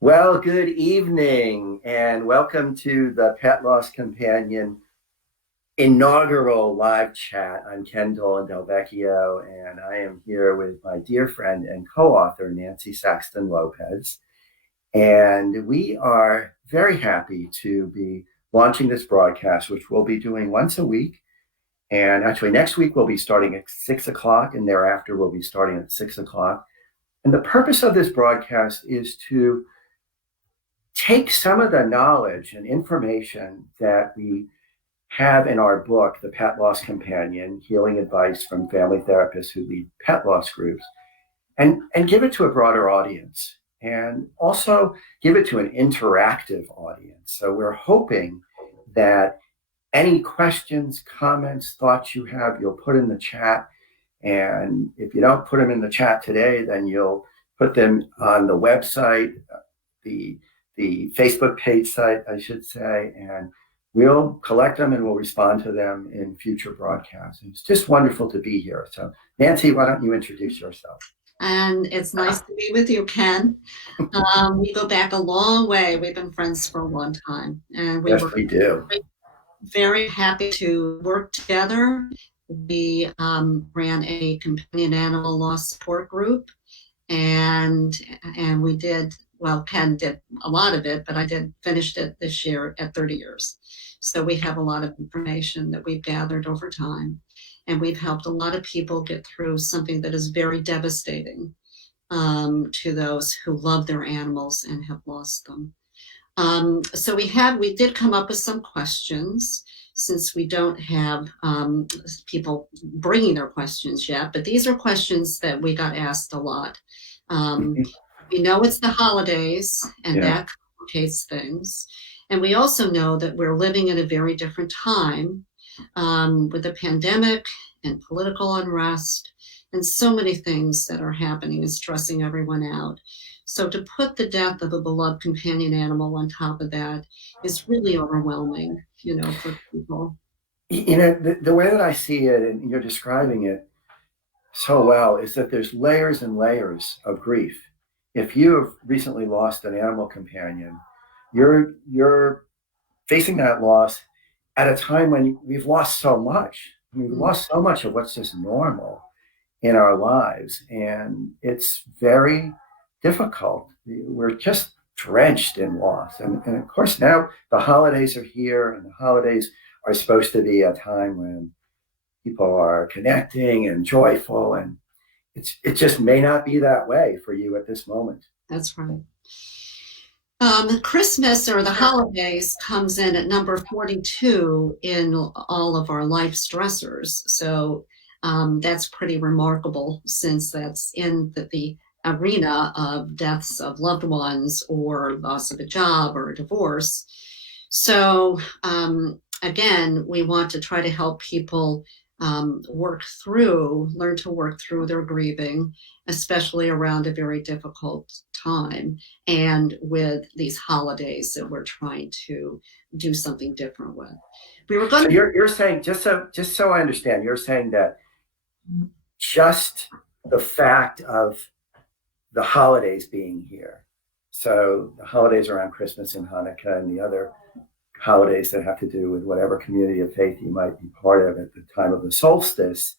Well, good evening and welcome to the Pet Loss Companion inaugural live chat. I'm Kendall Delvecchio, and I am here with my dear friend and co-author, Nancy Saxton Lopez. And we are very happy to be launching this broadcast, which we'll be doing once a week. And actually, next week we'll be starting at 6 o'clock, and thereafter we'll be starting at 6 o'clock. And the purpose of this broadcast is to take some of the knowledge and information that we have in our book, The Pet Loss Companion, Healing Advice from Family Therapists Who Lead Pet Loss Groups, and give it to a broader audience and also give it to an interactive audience. So we're hoping that any questions, comments, thoughts you have, you'll put in the chat. And if you don't put them in the chat today, then you'll put them on the website, the the Facebook page site, I should say, and we'll collect them and we'll respond to them in future broadcasts. It's just wonderful to be here. So, Nancy, why don't you introduce yourself? And it's nice to be with you, Ken. We go back a long way. We've been friends for a long time, and we Yes, were we do. very happy to work together. We ran a companion animal loss support group, and we did well. Ken did a lot of it, but I did finished it this year at 30 years. So we have a lot of information that we've gathered over time, and we've helped a lot of people get through something that is very devastating to those who love their animals and have lost them. So we did come up with some questions since we don't have people bringing their questions yet, but these are questions that we got asked a lot. We know it's the holidays, and Yeah. that complicates things. And we also know that we're living in a very different time with the pandemic and political unrest and so many things that are happening and stressing everyone out. So to put the death of a beloved companion animal on top of that is really overwhelming, for people. The way that I see it, and you're describing it so well, is that there's layers and layers of grief. If you have recently lost an animal companion, you're facing that loss at a time when we've lost so much. We've lost so much of what's just normal in our lives, and it's very difficult. We're just drenched in loss. And of course, now the holidays are here, and the holidays are supposed to be a time when people are connecting and joyful. And it just may not be that way for you at this moment. That's right. Christmas or the holidays comes in at number 42 in all of our life stressors. So that's pretty remarkable since that's in the arena of deaths of loved ones or loss of a job or a divorce. So again, we want to try to help people learn to work through their grieving, especially around a very difficult time and with these holidays that we're trying to do something different with. We were going So you're saying, just so I understand, you're saying that just the fact of the holidays being here, so the holidays around Christmas and Hanukkah and the other holidays that have to do with whatever community of faith you might be part of at the time of the solstice,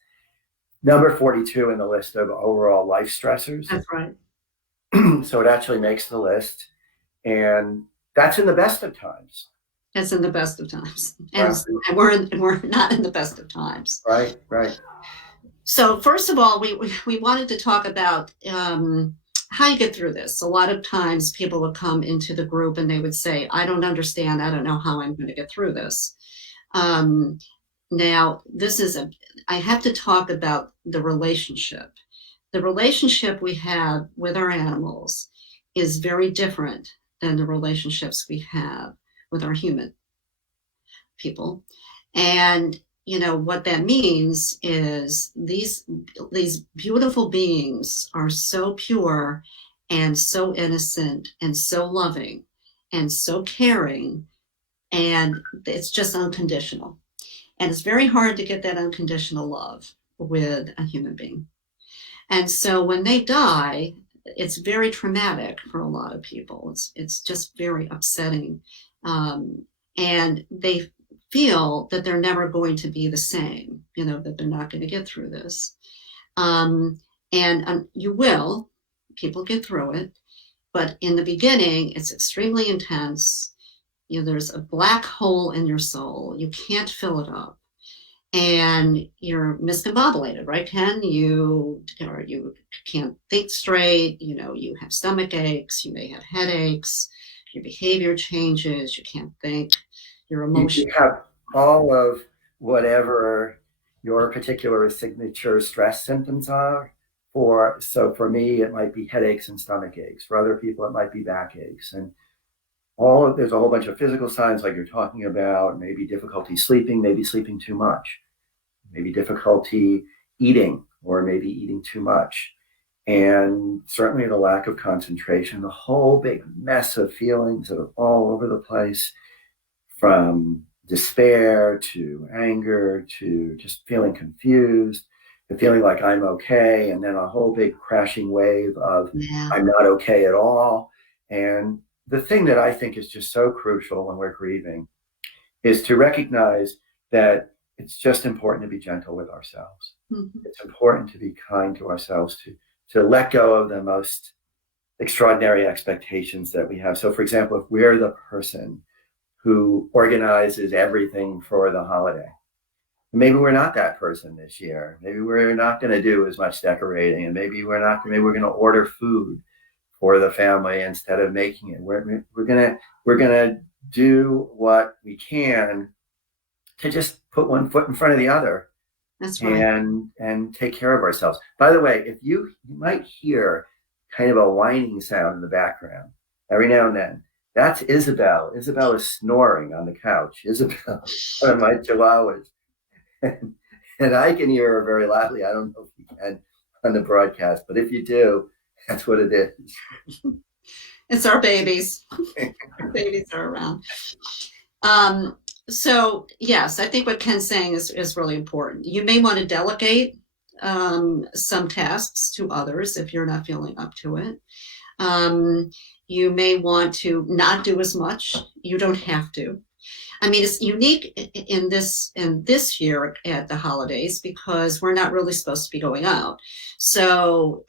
number 42 in the list of overall life stressors. That's right. So it actually makes the list, and that's in the best of times. That's in the best of times, and we're not in the best of times. Right. So first of all, we wanted to talk about how you get through this. A lot of times people would come into the group and they would say, I don't understand. I don't know how I'm going to get through this. Now, I have to talk about the relationship. The relationship we have with our animals is very different than the relationships we have with our human people. And what that means is these beautiful beings are so pure and so innocent and so loving and so caring, and it's just unconditional. And it's very hard to get that unconditional love with a human being. And so when they die, it's very traumatic for a lot of people. It's just very upsetting, and they feel that they're never going to be the same. That they're not going to get through this, and you will. People get through it, but in the beginning, it's extremely intense. There's a black hole in your soul. You can't fill it up, and you're miscombobulated, right, Ken? You can't think straight. You have stomach aches. You may have headaches. Your behavior changes. You can't think. Your You emotions. have all of whatever your particular signature stress symptoms are. For me, it might be headaches and stomach aches. For other people, it might be back aches. And there's a whole bunch of physical signs like you're talking about, maybe difficulty sleeping, maybe sleeping too much, maybe difficulty eating, or maybe eating too much. And certainly the lack of concentration, the whole big mess of feelings that are all over the place, from despair to anger to just feeling confused to feeling like I'm okay, and then a whole big crashing wave of Yeah, I'm not okay at all. And the thing that I think is just so crucial when we're grieving is to recognize that it's just important to be gentle with ourselves. mm-hmm. It's important to be kind to ourselves, to let go of the most extraordinary expectations that we have. So, for example, if we're the person who organizes everything for the holiday, maybe we're not that person this year. Maybe we're not going to do as much decorating, and maybe we're going to order food for the family instead of making it. We're going to do what we can to just put one foot in front of the other, That's right. and take care of ourselves. By the way, if you might hear kind of a whining sound in the background every now and then, that's Isabel. Isabel is snoring on the couch. Isabel, one of my chihuahuas. And I can hear her very loudly. I don't know if you can on the broadcast, but if you do, that's what it is. It's our babies. Our babies are around. Um, so yes, I think what Ken's saying is really important. You may want to delegate some tasks to others if you're not feeling up to it. You may want to not do as much. You don't have to. I mean, it's unique in this year at the holidays because we're not really supposed to be going out. So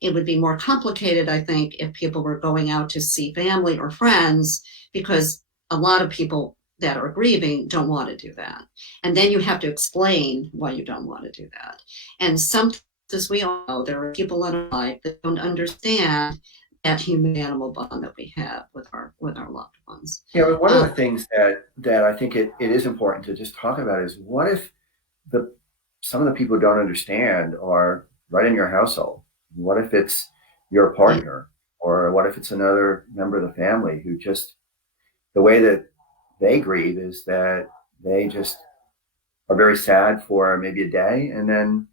it would be more complicated, I think, if people were going out to see family or friends, because a lot of people that are grieving don't want to do that. And then you have to explain why you don't want to do that. And sometimes, as we all know, there are people in our life that don't understand that human animal bond that we have with our loved ones. One of Um, the things that I think it is important to just talk about is, what if the some of the people who don't understand are right in your household? What if it's your yeah, partner, or what if it's another member of the family who just, the way that they grieve is that they just are very sad for maybe a day, and then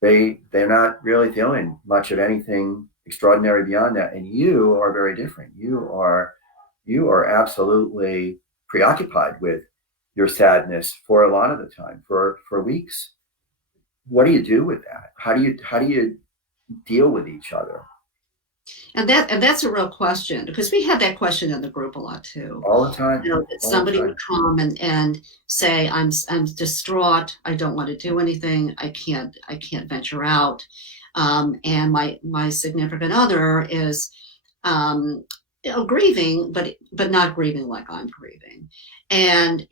they're not really feeling much of anything extraordinary beyond that. And you are very different. You are absolutely preoccupied with your sadness for a lot of the time, for weeks. What do you do with that? How do you deal with each other and that's a real question, because we had that question in the group a lot too. all the time? That All the somebody would time. come and say, I'm distraught. I don't want to do anything. I can't venture out. And my significant other is grieving, but not grieving like I'm grieving. And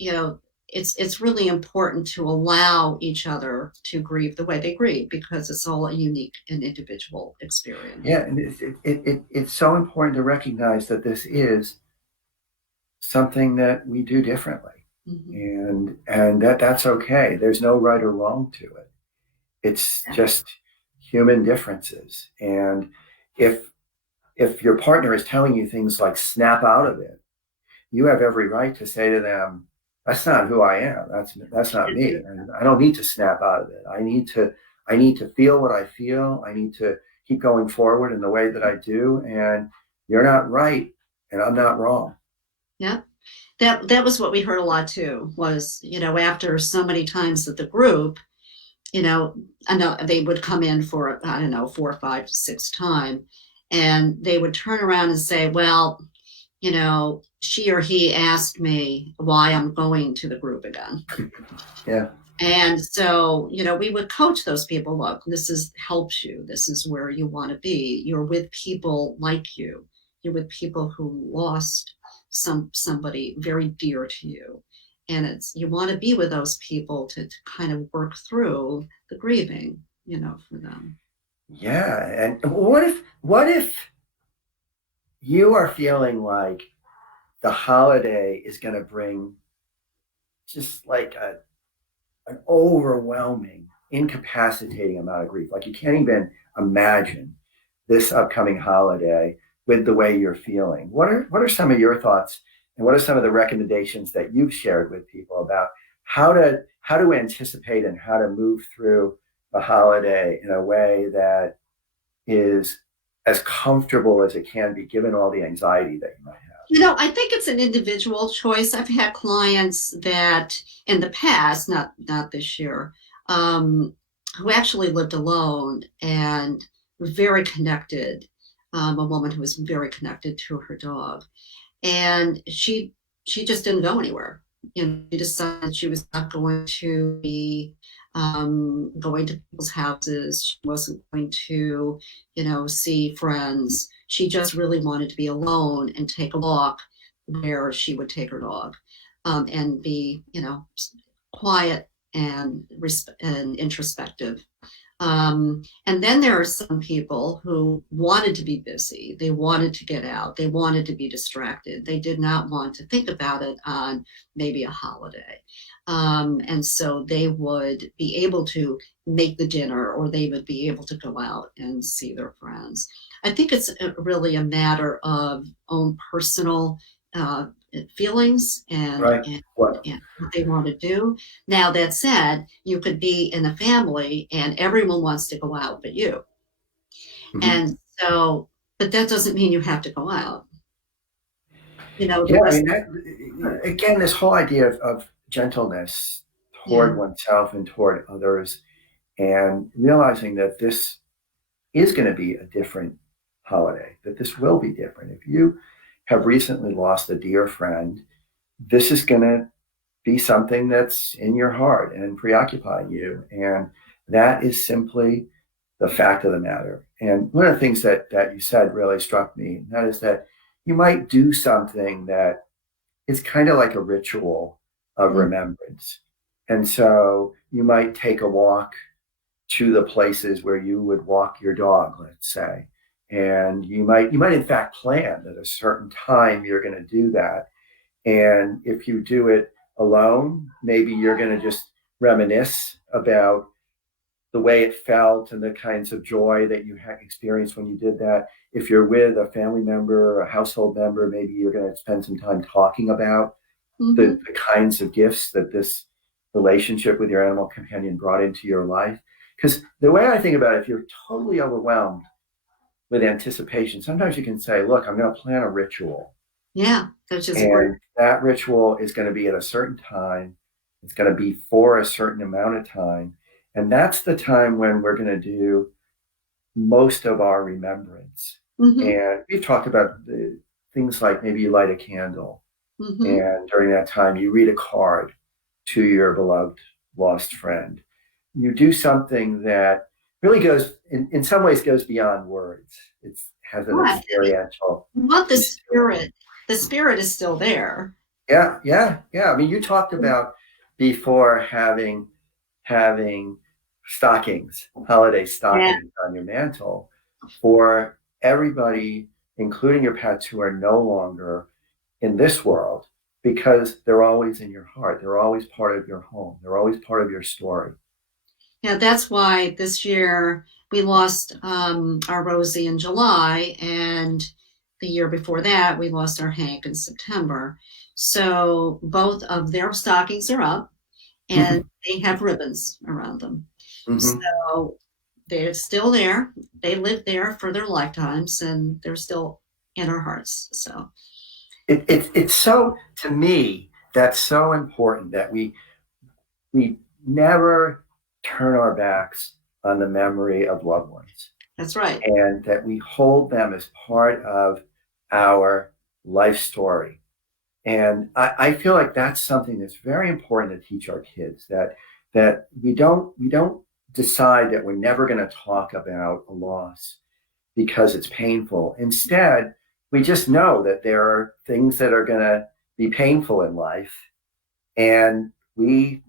it's really important to allow each other to grieve the way they grieve, because it's all a unique and individual experience. Yeah, and it's so important to recognize that this is something that we do differently, Mhm. and that's okay. There's no right or wrong to it. It's just human differences. And if if your partner is telling you things like snap out of it, you have every right to say to them, that's not who I am. That's not me. And I don't need to snap out of it. I need to feel what I feel. I need to keep going forward in the way that I do. And you're not right, and I'm not wrong. Yeah. That was what we heard a lot too, was, after so many times at the group, I know they would come in for, I don't know, 4, 5, 6 time. And they would turn around and say, well, she or he asked me why I'm going to the group again. Yeah. And so, we would coach those people. Look, this is helps you. This is where you want to be. You're with people like you. You're with people who lost somebody very dear to you. And you want to be with those people to kind of work through the grieving, for them. Yeah. And what if you are feeling like the holiday is going to bring just like an overwhelming, incapacitating amount of grief? Like you can't even imagine this upcoming holiday with the way you're feeling. What are some of your thoughts, and what are some of the recommendations that you've shared with people about how to anticipate and how to move through the holiday in a way that is as comfortable as it can be, given all the anxiety that you might have? I think it's an individual choice. I've had clients that in the past, not this year, who actually lived alone and were very connected. A woman who was very connected to her dog, and she just didn't go anywhere. She decided she was not going to be going to people's houses. She wasn't going to, see friends. She just really wanted to be alone and take a walk where she would take her dog, and be, quiet and introspective. And then there are some people who wanted to be busy. They wanted to get out. They wanted to be distracted. They did not want to think about it on maybe a holiday. And so they would be able to make the dinner, or they would be able to go out and see their friends. I think it's really a matter of own personal uh, feelings and, Right. and, What? and what they want to do. Now, that said, you could be in a family and everyone wants to go out but you. Mm-hmm. And so, but that doesn't mean you have to go out. The Yeah, I rest mean, of again, this whole idea of gentleness yeah. toward oneself and toward others, and realizing that this is going to be a different holiday, that this will be different. If you have recently lost a dear friend, this is going to be something that's in your heart and preoccupy you. And that is simply the fact of the matter. And one of the things that you said really struck me, and that is that you might do something that is kind of like a ritual of Mm, remembrance. And so you might take a walk to the places where you would walk your dog, let's say. And you might in fact plan at a certain time you're going to do that. And if you do it alone, maybe you're going to just reminisce about the way it felt and the kinds of joy that you had experienced when you did that. If you're with a family member or a household member, maybe you're going to spend some time talking about mhm. the kinds of gifts that this relationship with your animal companion brought into your life. Because the way I think about it, if you're totally overwhelmed with anticipation, sometimes you can say, look, I'm going to plan a ritual. Yeah, which is a great. And that ritual is going to be at a certain time. It's going to be for a certain amount of time. And that's the time when we're going to do most of our remembrance. Mhm, And we've talked about the things like maybe you light a candle, mhm. and during that time you read a card to your beloved lost friend. You do something that really goes, in some ways, goes beyond words. It has an Right. experiential You want the piece to it. spirit. The spirit is still there. Yeah, yeah, yeah. I mean, you talked about before having stockings, holiday Yeah. stockings on your mantle for everybody, including your pets who are no longer in this world, because they're always in your heart. They're always part of your home. They're always part of your story. Yeah, that's why this year we lost our Rosie in July, and the year before that we lost our Hank in September. So both of their stockings are up, and Hmm. they have ribbons around them. Hmm. So they're still there. They lived there for their lifetimes, and they're still in our hearts. So It's so, to me, that's so important that we never turn our backs on the memory of loved ones. That's right. and that we hold them as part of our life story. And I feel like that's something that's very important to teach our kids, that we don't decide that we're never going to talk about a loss because it's painful. Instead, we just know that there are things that are going to be painful in life, and we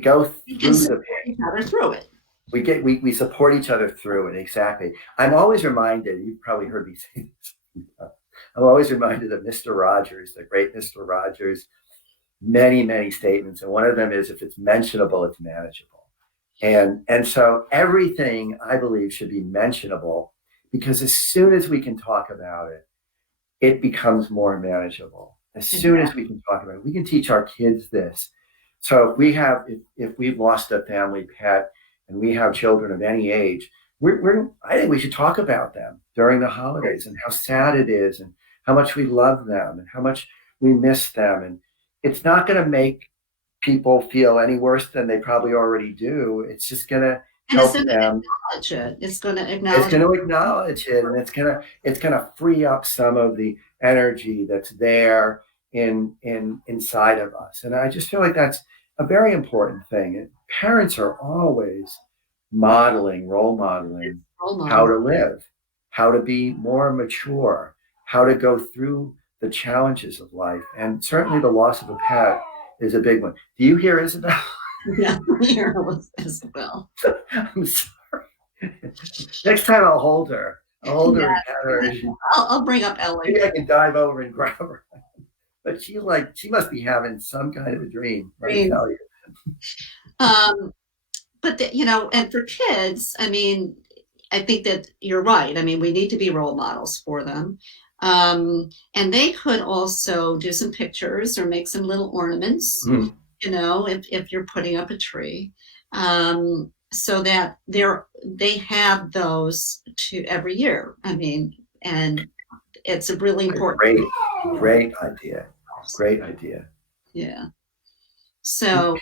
go We can through the support pain. each other through it. We support each other through it. Exactly. I'm always reminded. You've probably heard me say this. I'm always reminded of Mr. Rogers, the great Mr. Rogers, many statements, and one of them is, if it's mentionable, it's manageable. And so everything, I believe, should be mentionable, because as soon as we can talk about it, it becomes more manageable. As soon as we can talk about it, we can teach our kids this. So if we've lost a family pet and we have children of any age, I think we should talk about them during the holidays, and how sad it is, and how much we love them, and how much we miss them. And it's not going to make people feel any worse than they probably already do. It's just going to And it's help going to them. acknowledge it. It's going to It's acknowledge going to acknowledge it, and it's going to free up some of the energy that's there in inside of us. And I just feel like that's a very important thing. And parents are always role modeling role how model. to live, how to be more mature, how to go through the challenges of life. And certainly the loss of a pet is a big one. Do you hear Isabel? Yeah, here as well. I'm sorry. Next time I'll hold her. I'll hold her Yeah, and pat her. I'll bring up Ellie. Maybe I can dive over and grab her. But she must be having some kind of a dream, let me tell you. Um, but and for kids, I mean, I think that you're right. I mean, we need to be role models for them. And they could also do some pictures or make some little ornaments, Mhm. if you're putting up a tree, so that they have those to every year. I mean, and it's a really important. Great idea. Great idea. Yeah. So,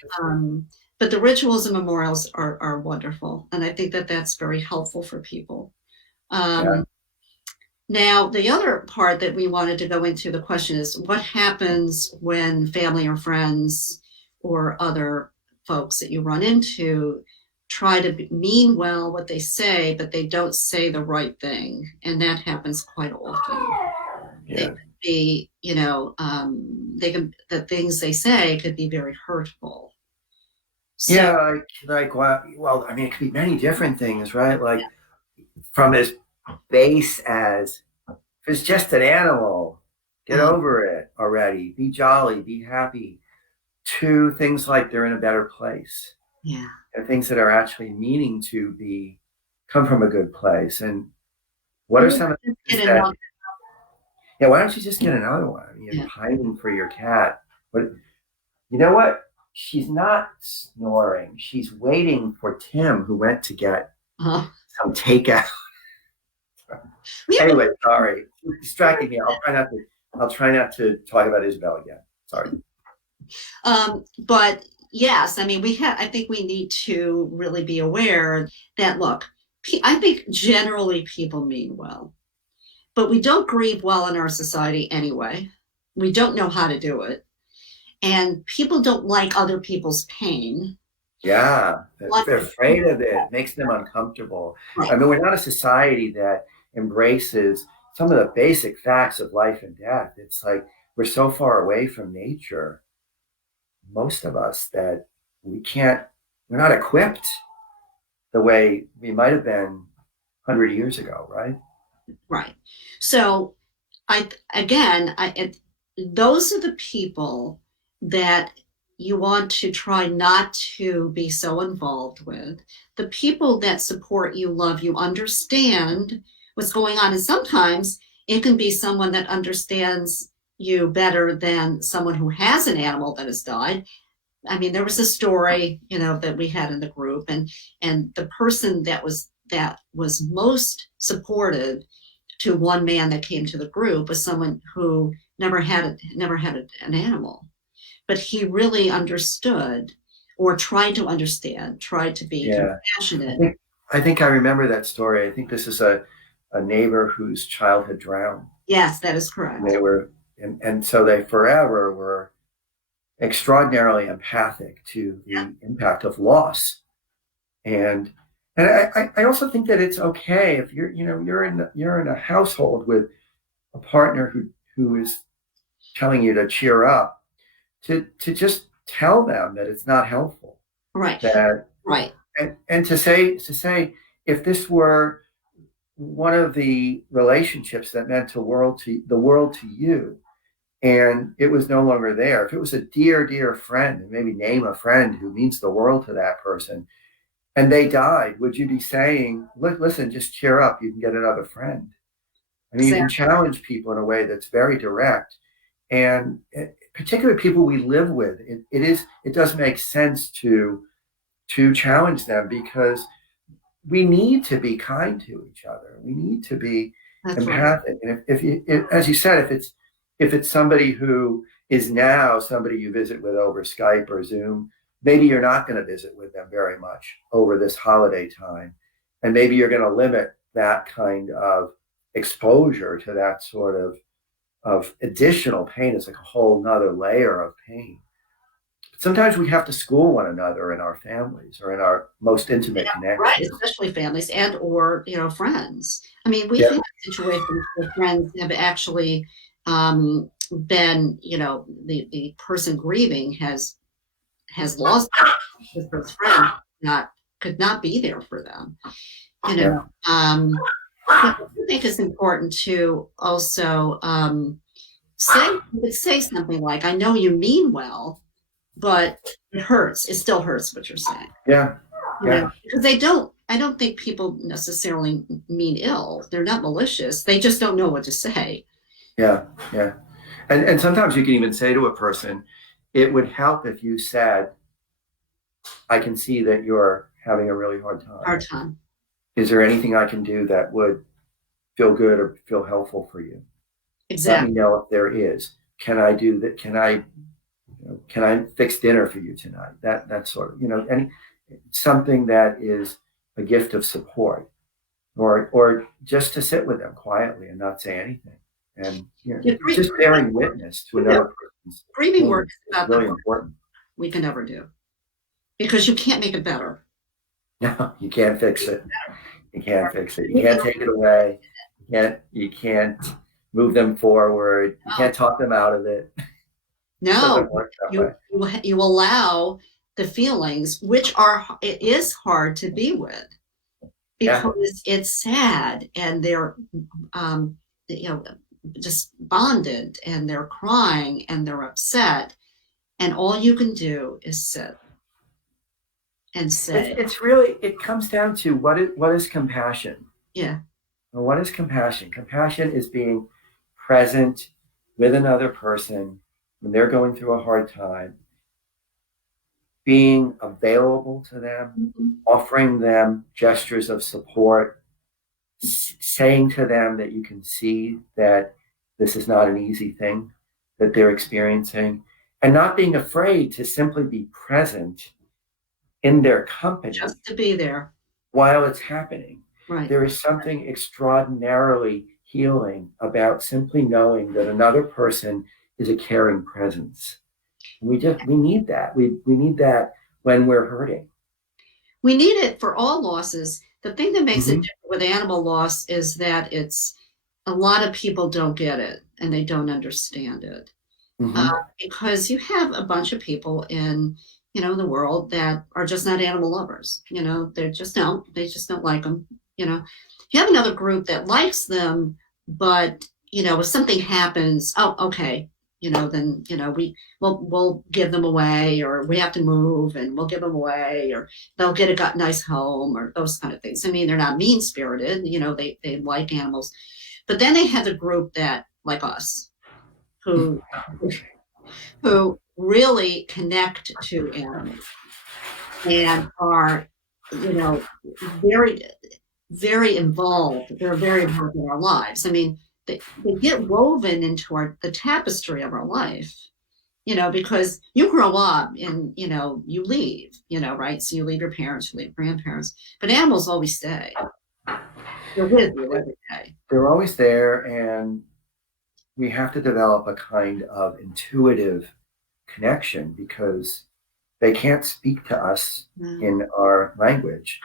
but the rituals and memorials are wonderful, and I think that that's very helpful for people. Yeah. Now, the other part that we wanted to go into the question is, what happens when family or friends or other folks that you run into try to mean well what they say, but they don't say the right thing, and that happens quite often. They Yeah. could be, the things they say could be very hurtful. So, Yeah, like well, I mean, it could be many different things, right? Like, from as base as, if it's just an animal, get over it already. Be jolly, be happy. To things like, they're in a better place. yeah, And things that are actually meaning to come from a good place. And what are or some of the get things that, enough. yeah, why don't you just get another one? I mean, you're Yeah. pining for your cat. But you know what? She's not snoring. She's waiting for Tim, who went to get Uh-huh. some takeout. Anyway, sorry. You're distracting me. I'll try not to talk about Isabel again. Sorry. But yes, I mean, I think we need to really be aware that, look, I think generally people mean well, but we don't grieve well in our society anyway. We don't know how to do it. And people don't like other people's pain. Yeah, they're afraid of it. It makes them uncomfortable. Right. I mean, we're not a society that embraces some of the basic facts of life and death. It's like we're so far away from nature, most of us, that we're not equipped the way we might have been 100 years ago, right? Right. So those are the people that you want to try not to be so involved with. The people that support you, love you, understand what's going on. And sometimes it can be someone that understands you better than someone who has an animal that has died. I mean, there was a story, that we had in the group, and the person that was most supportive to one man that came to the group was someone who never had an animal, but he really understood, or tried to understand, tried to be Yeah. I compassionate. think I think I remember that story. I think this is a neighbor whose child had drowned. Yes, that is And correct. they were, and so they forever were extraordinarily empathic to Yeah, the impact of loss. And I also think that it's okay if you're in a household with a partner who is telling you to cheer up, to just tell them that it's not helpful. right, That right. and to say if this were one of the relationships that meant the world to you, and it was no longer there. If it was a dear, dear friend, and maybe name a friend who means the world to that person, and they died, would you be saying, listen, just cheer up, you can get another friend? I mean, you can Exactly. challenge people in a way that's very direct, and particularly people we live with. It does make sense to challenge them because we need to be kind to each other. We need to be That's right. empathic. And as you said, if it's somebody who is now somebody you visit with over Skype or Zoom, maybe you're not going to visit with them very much over this holiday time, and maybe you're going to limit that kind of exposure to that sort of additional pain. It's like a whole nother layer of pain. Sometimes we have to school one another in our families or in our most intimate Right, connections. especially families and or friends. I mean, we've Yeah, had situations where friends have actually been, the person grieving has lost his best friend, not could not be there for them. You yeah, know, but I think it's important to also say something like, "I know you mean well, but it hurts. It still hurts what you're saying." yeah, yeah, Because they don't. I don't think people necessarily mean ill. They're not malicious. They just don't know what to say. yeah, yeah. And sometimes you can even say to a person, it would help if you said, I can see that you're having a really hard time. Hard time. Is there anything I can do that would feel good or feel helpful for you? Let me Exactly. know if there is. Can I do that? Can I fix dinner for you tonight? That sort of, any something that is a gift of support, or just to sit with them quietly and not say anything. And Yeah, just bearing witness to another person's grieving work pain is is about the really hardest important. we can ever do because you can't make it better. No, you can't fix it. You can't fix it. You You can't take it away. You can't move them forward. You know, can't talk them out of it. It no, doesn't work that way. you allow the feelings, which are it is hard to be with Yeah. because it's sad and they're um, you know just bonded and they're crying and they're upset and all you can do is sit and It's say, it's really it comes down to what is compassion. yeah, And what is compassion? Compassion is being present with another person when they're going through a hard time, being available to them, mhm, offering them gestures of support, saying to them that you can see that this is not an easy thing that they're experiencing, and not being afraid to simply be present in their company just to be there, while it's happening. right? There is something extraordinarily healing about simply knowing that another person is a caring presence. We need that. We need that when we're hurting. We need it for all losses. The thing that makes it Mm-hmm. different with animal loss is that it's a lot of people don't get it and they don't understand it. uh, Mm-hmm. because you have a bunch of people in the world that are just not animal lovers. They just don't like them. You have another group that likes them, but if something happens, oh, okay, then we'll give them away, or we have to move and we'll give them away, or they'll get a nice home, or those kind of things. I mean, they're not mean spirited. They like animals, but then they have the group that like us who really connect to animals and are, very, very involved. They're very involved in our lives. I mean, they get woven into the tapestry of our life. because you grow up and, you leave, right? So you leave your parents, you leave grandparents, but animals always stay. They're with you every day. They're always there, and we have to develop a kind of intuitive connection because they can't speak to us Mm. in our language.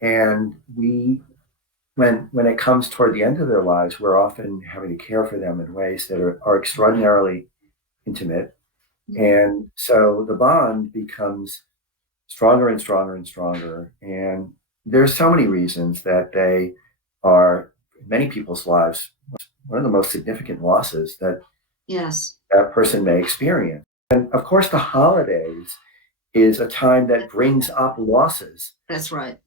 And when it comes toward the end of their lives, we're often having to care for them in ways that are extraordinarily intimate. And so the bond becomes stronger and stronger and stronger. And there's so many reasons that they are, in many people's lives, one of the most significant losses that Yes, that person may experience. And of course, the holidays is a time that brings up losses. that's right.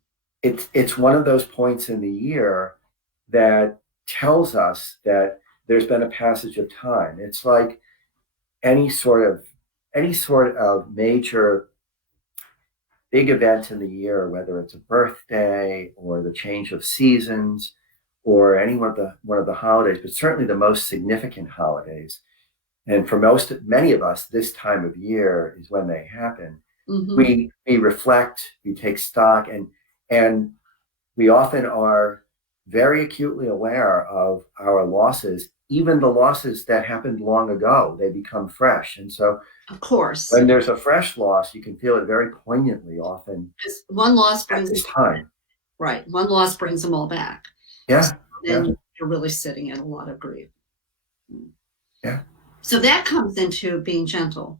It's one of those points in the year that tells us that there's been a passage of time. It's like any sort of major big event in the year, whether it's a birthday or the change of seasons or any one of the holidays, but certainly the most significant holidays. And for many of us, this time of year is when they happen. Hmm. We reflect, we take stock, and we often are very acutely aware of our losses, even the losses that happened long ago. They become fresh, and so Of course, when there's a fresh loss, you can feel it very poignantly, often because one loss at brings this time. right. One loss brings them all back. So Yeah, yeah, then you're really sitting in a lot of grief. yeah, So that comes into being gentle.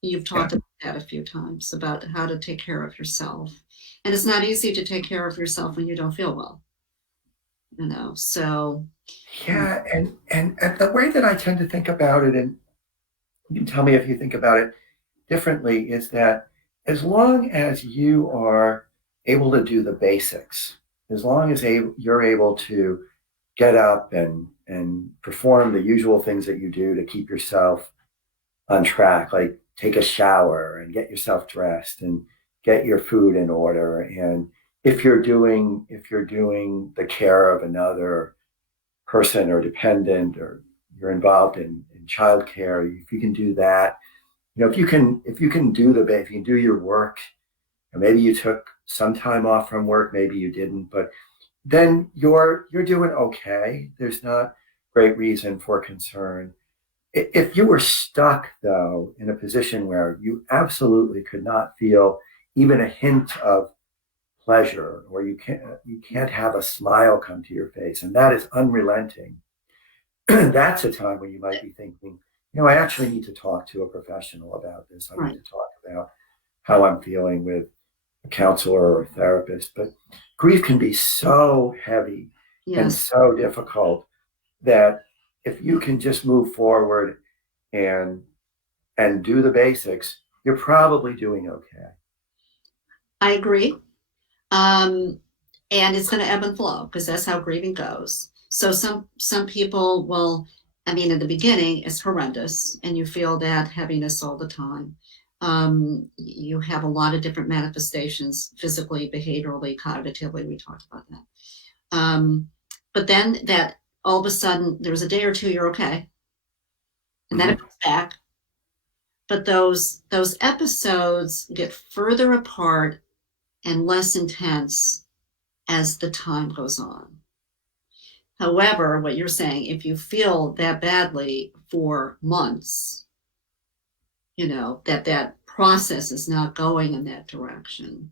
You've yeah. talked about that a few times about how to take care of yourself. And it's not easy to take care of yourself when you don't feel well, So, Yeah, and the way that I tend to think about it, and you can tell me if you think about it differently, is that as long as you are able to do the basics, as long as you're able to get up and perform the usual things that you do to keep yourself on track, like take a shower and get yourself dressed and get your food in order. And if you're doing the care of another person or dependent, or you're involved in childcare, if you can do that, if you can do if you can do your work, and maybe you took some time off from work, maybe you didn't, but then you're doing okay. There's not great reason for concern. If you were stuck, though, in a position where you absolutely could not feel even a hint of pleasure, or you can't have a smile come to your face, and that is unrelenting, that's a time when you might be thinking, I actually need to talk to a professional about this. I need right. to talk about how I'm feeling with a counselor or a therapist. But grief can be so heavy and Yes, so difficult that if you can just move forward and do the basics, you're probably doing okay. I agree. Um, and it's going to ebb and flow because that's how grieving goes. So some people will, I mean, in the beginning, it's horrendous, and you feel that heaviness all the time. You have a lot of different manifestations, physically, behaviorally, cognitively. We talked about that. But then that all of a sudden, there's a day or two you're okay, and then it Mm-hmm. comes back. But those episodes get further apart and less intense as the time goes on. However, what you're saying, if you feel that badly for months, that process is not going in that direction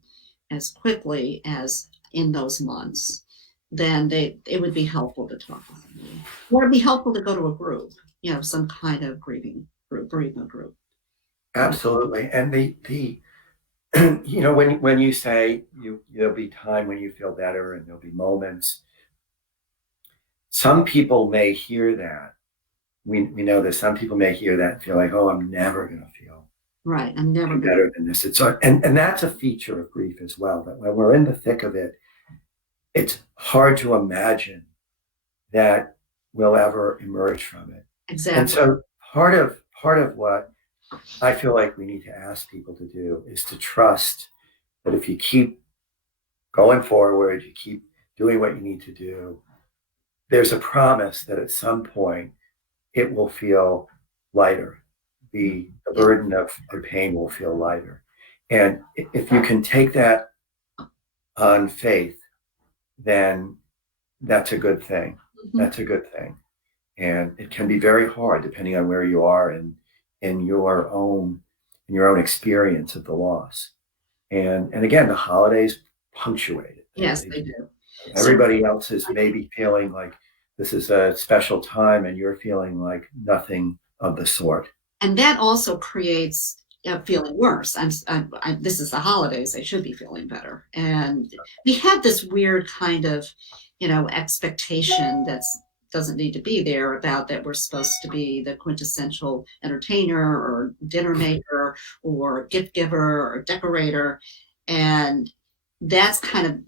as quickly as in those months, then it would be helpful to talk with somebody. Or it'd be helpful to go to a group, some kind of grieving group, bereavement group. Absolutely. And the when you say there'll be time when you feel better and there'll be moments, some people may hear that. We know that some people may hear that and feel like, oh, I'm never going to feel Right. I'm never any going to. better than this. And that's a feature of grief as well, that when we're in the thick of it, it's hard to imagine that we'll ever emerge from it. And Exactly. so part of what I feel like we need to ask people to do is to trust that if you keep going forward, you keep doing what you need to do, there's a promise that at some point it will feel lighter. the burden of pain will feel lighter. And if you can take that on faith, then that's a good thing. That's a good thing. And it can be very hard depending on where you are in your own experience of the loss. And again, the holidays punctuate it. Yes, they do. Everybody else is maybe feeling like this is a special time, and you're feeling like nothing of the sort. And that also creates feeling worse. This is the holidays. I should be feeling better. And we have this weird kind of, expectation that doesn't need to be there about that we're supposed to be the quintessential entertainer or dinner maker or gift giver or decorator. And that's kind of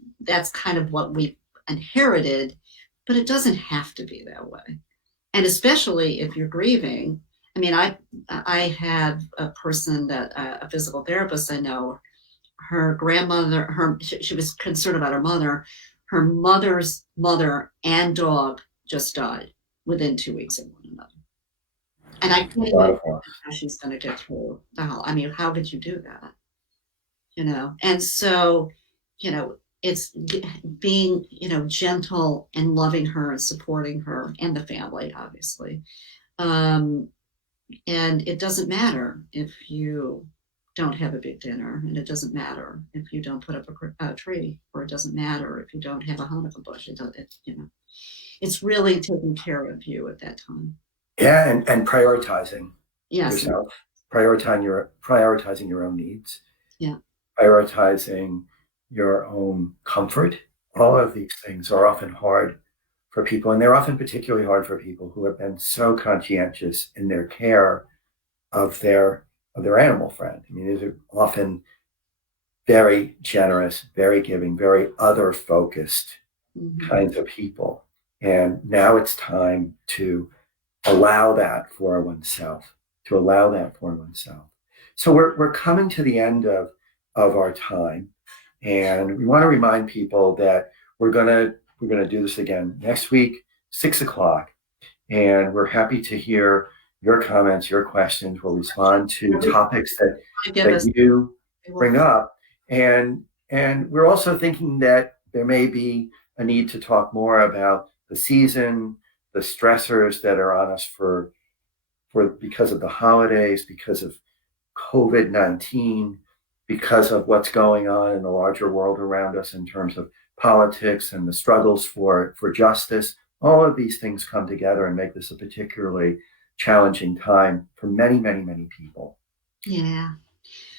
what we inherited, but it doesn't have to be that way. And especially if you're grieving. I mean, I had a person a physical therapist I know, her grandmother, she was concerned about her mother. Her mother's mother and dog just died within 2 weeks of one another. And I can't imagine how she's going to get through the whole. I mean, how could you do that? And so, it's being, gentle and loving her and supporting her and the family, obviously. And it doesn't matter if you don't have a big dinner, and it doesn't matter if you don't put up a tree, or it doesn't matter if you don't have a Hanukkah bush. It's really taking care of you at that time. Yeah, and prioritizing Yes. yourself, prioritizing your own needs. Yeah. Prioritizing your own comfort. All of these things are often hard for people, and they're often particularly hard for people who have been so conscientious in their care of their animal friend. I mean, these are often very generous, very giving, very other focused kinds of people. And now it's time to allow that for oneself, So we're coming to the end of our time, and we want to remind people that we're gonna do this again next week, 6:00, and we're happy to hear your comments, your questions. We'll respond to topics that you bring up, and we're also thinking that there may be a need to talk more about the season, the stressors that are on us because of the holidays, because of COVID-19, because of what's going on in the larger world around us in terms of politics and the struggles for justice. All of these things come together and make this a particularly challenging time for many, many, many people. Yeah.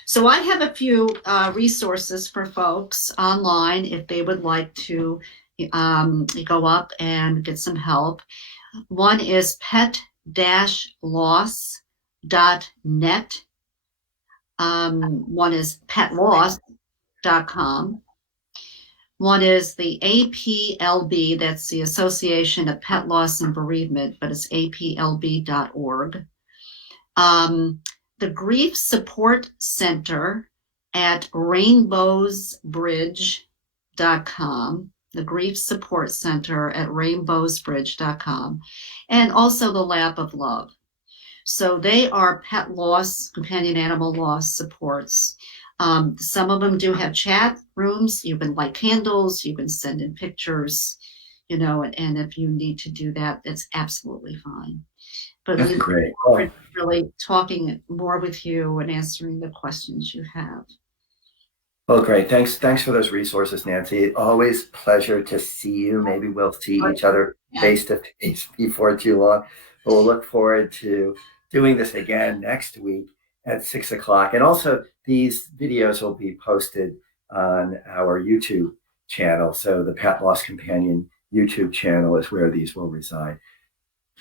So I have a few resources for folks online if they would like to go up and get some help. One is pet-loss.net. One is petloss.com. One is the APLB, that's the Association of Pet Loss and Bereavement, but it's aplb.org. The Grief Support Center at rainbowsbridge.com. The Grief Support Center at rainbowsbridge.com. And also the Lap of Love. So they are pet loss, companion animal loss supports. Some of them do have chat rooms. You can light candles, you can send in pictures, and if you need to do that, that's absolutely fine. But that's great. We're really talking more with you and answering the questions you have. Well, great. Thanks for those resources, Nancy. Always pleasure to see you. Maybe we'll see each other face to face before too long. But we'll look forward to doing this again next week at 6:00. And also, these videos will be posted on our YouTube channel. So the Pet Loss Companion YouTube channel is where these will reside.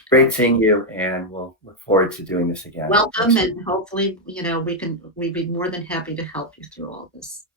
Great seeing you, and we'll look forward to doing this again. Welcome, and hopefully, we'd be more than happy to help you through all this.